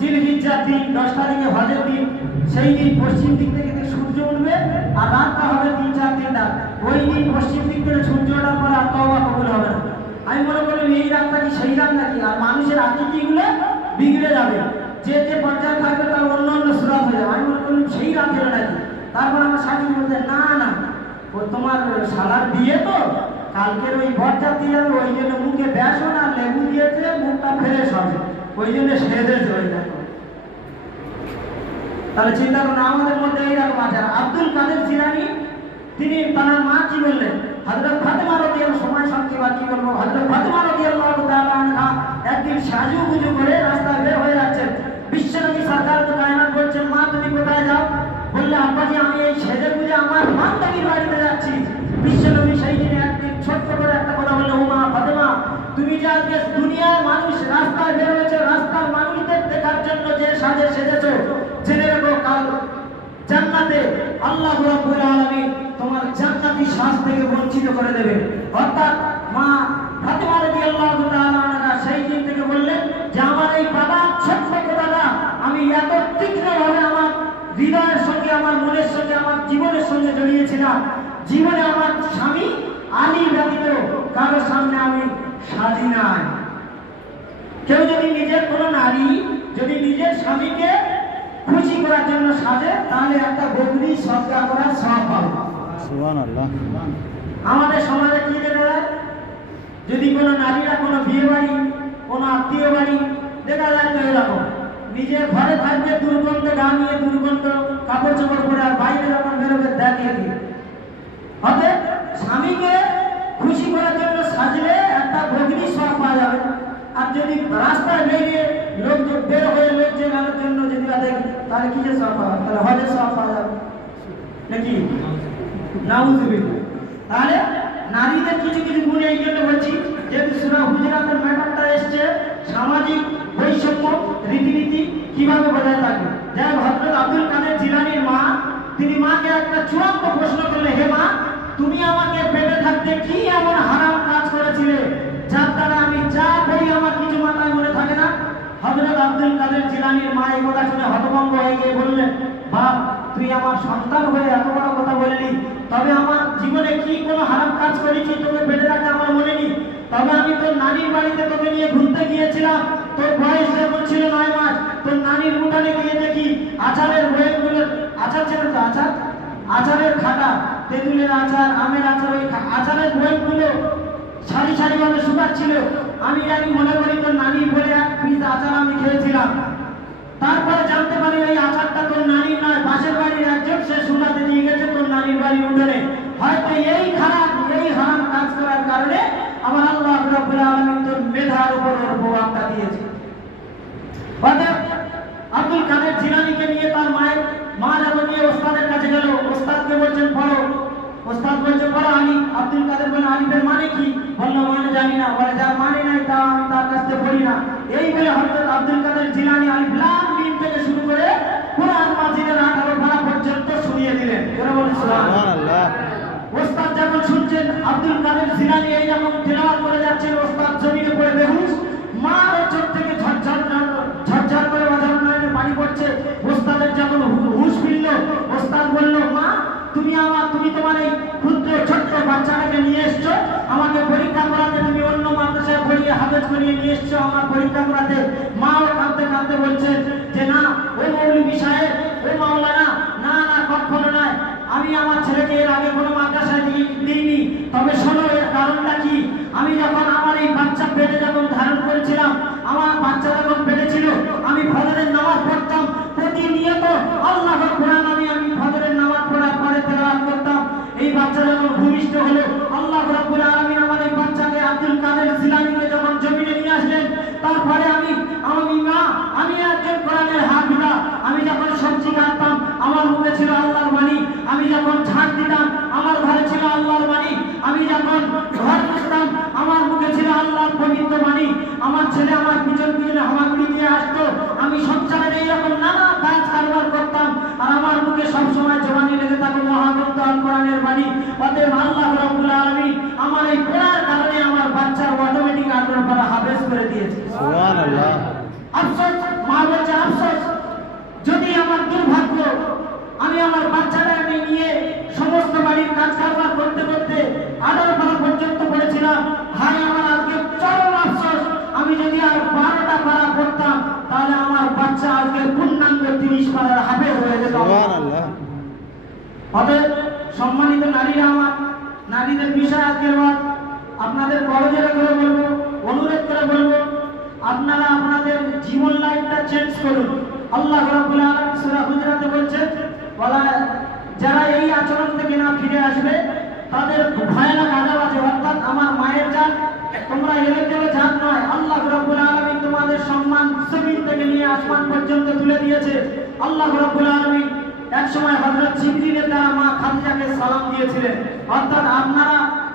জিলহিজ্জার দিন দশ দিন, সেই দিন পশ্চিম দিক থেকে সূর্য উঠবে, আর রাতটা হবে তিন চার দিন ওই দিন পশ্চিম দিক থেকে সূর্য ওঠার পর হবে না। আমি মনে করি এই রাতটা কি সেই রাত নাকি? আর মানুষের আকৃতিগুলো বিগড়ে যাবে। যে যে পর্যায়ে থাকবে তার অন্য অন্য সুরাত হয়ে যাবে। আমি মনে করলাম সেই রাত হলো নাকি? তারপর আমার স্বামী বলতে না না, ও তোমার শালার বিয়ে তো। কালকের ওই বরযাত্রী যাবে ওই জন্য মুখে বেসন আর লেবু দিয়েছে, মুখটা ফ্রেশ হবে। ওই জন্য তাহলে চিন্তা করুন, আমাদের মধ্যে এইরকম আছে। আব্দুল কাদের তিনি তার মা কি বললেন? ফাতেমা সময় সংক্ষেপ আর কি বলব? হযরত ফাতেমা তাআলা একদিন সাজু গুজু করে রাস্তায় বের হয়ে যাচ্ছেন। বিশ্বনবী তো কায়নাত বলছেন, মা, তুমি কোথায় যাও? বললে, আব্বাজি, আমি এই সেজে গুজে আমার মান্দানির বাড়িতে যাচ্ছি বিশ্বনবী সেই দিনে একদিন ছোট্ট করে একটা কথা বললেন ও মা ফাতেমা তুমি যে আজকে দুনিয়ার মানুষ রাস্তায় বের হয়েছে রাস্তার মানুষদের দেখার জন্য যে সাজে সেজেছো জেনে রেখো কাল জান্নাতে আল্লাহ রাব্বুল আলামিন তোমার জান্নাতি শ্বাস থেকে বঞ্চিত করে দেবে। অর্থাৎ মা ফাতেমা রাদিয়াল্লাহু তাআলা সেই দিন থেকে বললেন যে, আমার এই বাবা ছোট্ট কথাটা আমি এত তীক্ষ্ণভাবে আমার হৃদয়ের সঙ্গে, আমার মনের সঙ্গে, আমার জীবনের সঙ্গে জড়িয়েছিলাম। জীবনে আমার স্বামী আলী ব্যতীত কারোর সামনে আমি নাই। কেউ যদি নিজের কোনো নারী, যদি নিজের স্বামীকে খুশি করার জন্য সাজে তাহলে একটা বকরি সৎকার করার সব পাবে। আমাদের সমাজে কি দেখা যায় যদি কোনো নারীরা কোনো বিয়ে বাড়ি কোনো আত্মীয় বাড়ি দেখা যায় তো এরকম। নিজের ঘরে থাকবে দুর্গন্ধ গা নিয়ে দুর্গন্ধ কাপড় চোপড় পরে আর বাইরে যখন বেরোবে দেখিয়ে দিয়ে। হবে স্বামীকে খুশি করার জন্য সাজলে একটা ভগ্নি সব পাওয়া যাবে। আর যদি রাস্তায় বেরিয়ে লোক যে- বের হয়ে লোক জেগানোর জন্য যদি দেখি তাহলে কি যে সব পাওয়া তাহলে হজে সব পাওয়া যাবে। নাকি? নাউজুবিল্লাহ। তাহলে নারীদের কিছু কিছু গুণ এই জন্য বলছি যেহেতু সুরা হুজরাতের ম্যাটারটা এসছে, সামাজিক বৈষম্য, রীতিনীতি কীভাবে বজায় থাকবে? যাই হজরত আব্দুল কাদের জিলানির মা, তিনি মাকে একটা চূড়ান্ত প্রশ্ন করলে হে মা তুমি আমাকে পেটে থাকতে কি এমন হারাম কাজ করেছিলে যার দ্বারা আমি যা করি আমার কিছু মাথায় মনে থাকে না হজরত আব্দুল কাদের জিলানির মা এই কথা শুনে হতভম্ব হয়ে গিয়ে বললেন বাপ তুই আমার সন্তান হয়ে এত বড় কথা বললি। তবে আমার জীবনে কি কোনো হারাম কাজ করেছি তোকে পেটে রাখতে আমার মনে নেই। তবে আমি তোর নানির বাড়িতে তোকে নিয়ে ঘুরতে গিয়েছিলাম। তোর বয়স যখন ছিল নয় মাস। তোর নানির উঠানে গিয়ে দেখি আচারের বইগুলো আচার ছিল তো আচার? আচারের খাতা, তেঁতুলের আচার, আমের আচার, ওই আচারের বইগুলো সারি সারি ভাবে শুকাচ্ছিল। আমি জানি মনে করি তোর নানির বলে এক পিস আচার তারপরে জানতে পারি এই আচারটা তোর নানির নয়, পাশের বাড়ির একজন, সে শুকাতে নিয়ে গেছে তোর নানির বাড়ির উঠোনে। হয়তো এই খারাপ, এই হারাম কাজ করার কারণে আমার আল্লাহ রাব্বুল তোর মেধার উপর ওর প্রভাবটা দিয়েছে। আব্দুল কাদের জিলানিকে নিয়ে তার মায়ের মা যখন নিয়ে ওস্তাদের কাছে গেল। ওস্তাদকে বলছেন, পড়ো। ওস্তাদ বলছে, পড়ো আলী আব্দুল কাদের বলে আলিফের মানে কি? বলল মানে জানি না। বলে যার মানে নাই তা আমি তার কাছ থেকে পড়ি না। এই বলে হযরত আব্দুল কাদের জিলানি আলিফ লাম মিম থেকে শুরু করে কোরআন মাজিদের 18 পারা পর্যন্ত শুনিয়ে দিলেন। এরা বলে সুবহানাল্লাহ। সুবহানাল্লাহ। ওস্তাদ যখন শুনছেন আব্দুল কাদের জিলানি এই যখন তেলাওয়াত করে যাচ্ছেন ওস্তাদ জমিনে পড়ে বেহুশ মার চোখ থেকে ঝরঝর ঝরঝর করে বাজানো পানি পড়ছে। ওস্তাদের যখন হু- হুঁশ ফিরল ওস্তাদ বলল মা তোমার এই ক্ষুদ্র ছোট্ট বাচ্চাটাকে নিয়ে এসছো। আমাকে পরীক্ষা করাতে তুমি অন্য মাদ্রাসায় পড়িয়ে হাফেজ করিয়ে নিয়ে এসছো। আমার পরীক্ষা করাতে মাও কাঁদতে কাঁদতে বলছেন যে, না, ও মৌলভী সাহেব, ও মাওলানা, না না, কখনো নয়। আমি আমার ছেলেকে এর আগে কোনো মাদ্রাসায় দিইনি। তবে শোনো, এর কারণটা কি? আমি যখন আমার এই বাচ্চা পেটে যখন ধারণ করেছিলাম, আমার বাচ্চা যখন পেটে ছিল, আমি ফজরের নামাজ পড়তাম। করে দিয়েছে। আফসোস মা বলছে আফসোস যদি আমার দুর্ভাগ্য আমি আমার বাচ্চারা আমি নিয়ে সমস্ত বাড়ির কাজ কারবার করতে করতে আঠারো পাড়া পর্যন্ত পড়েছিলাম হাই আমার আজকে চরম আফসোস। আমি যদি আর বারোটা পাড়া করতাম তাহলে আমার বাচ্চা আজকে পূর্ণাঙ্গ তিরিশ পাড়ার হাফে হয়ে যেত। হবে সম্মানিত নারীরা আমার নারীদের বিষয় আজকের বাদ আপনাদের বড় করে বলব। অনুরোধ করে বলব, আপনারা আপনাদের জীবন লাইফটা চেঞ্জ করুন। আল্লাহ রাব্বুল আলামিন সূরা হুজরাতে বলছেন বলা, যারা এই আচরণ থেকে না ফিরে আসবে, তাদের ভয়ানক আযাব আছে। অর্থাৎ আমার মায়ের জাত তোমরা এলে কেউ জাত নয়। আল্লাহ রাব্বুল আলামিন তোমাদের সম্মান জমিন থেকে নিয়ে আসমান পর্যন্ত তুলে দিয়েছে। আল্লাহ রাব্বুল আলামিন এক সময় হযরত জিবরিলের দ্বারা মা খাদিজাকে সালাম দিয়েছিলেন। অর্থাৎ আপনারা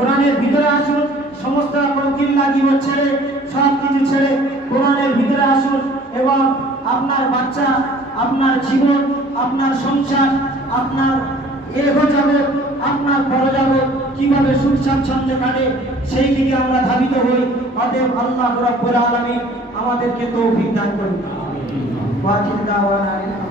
কোরআনের ভিতরে আসুন, সমস্ত রকম কিল্লা গিবত ছেড়ে সব কিছু ছেড়ে কোরআনের ভিতরে আসুন এবং আপনার বাচ্চা, আপনার জীবন, আপনার সংসার, আপনার এগো যাবে, আপনার বড় যাবে, কীভাবে সুখ স্বাচ্ছন্দ্যে কাটে, সেই দিকে আমরা ধাবিত হই। অতএব আল্লাহ রব্বুল আলামিন আমাদেরকে তৌফিক দান করুন।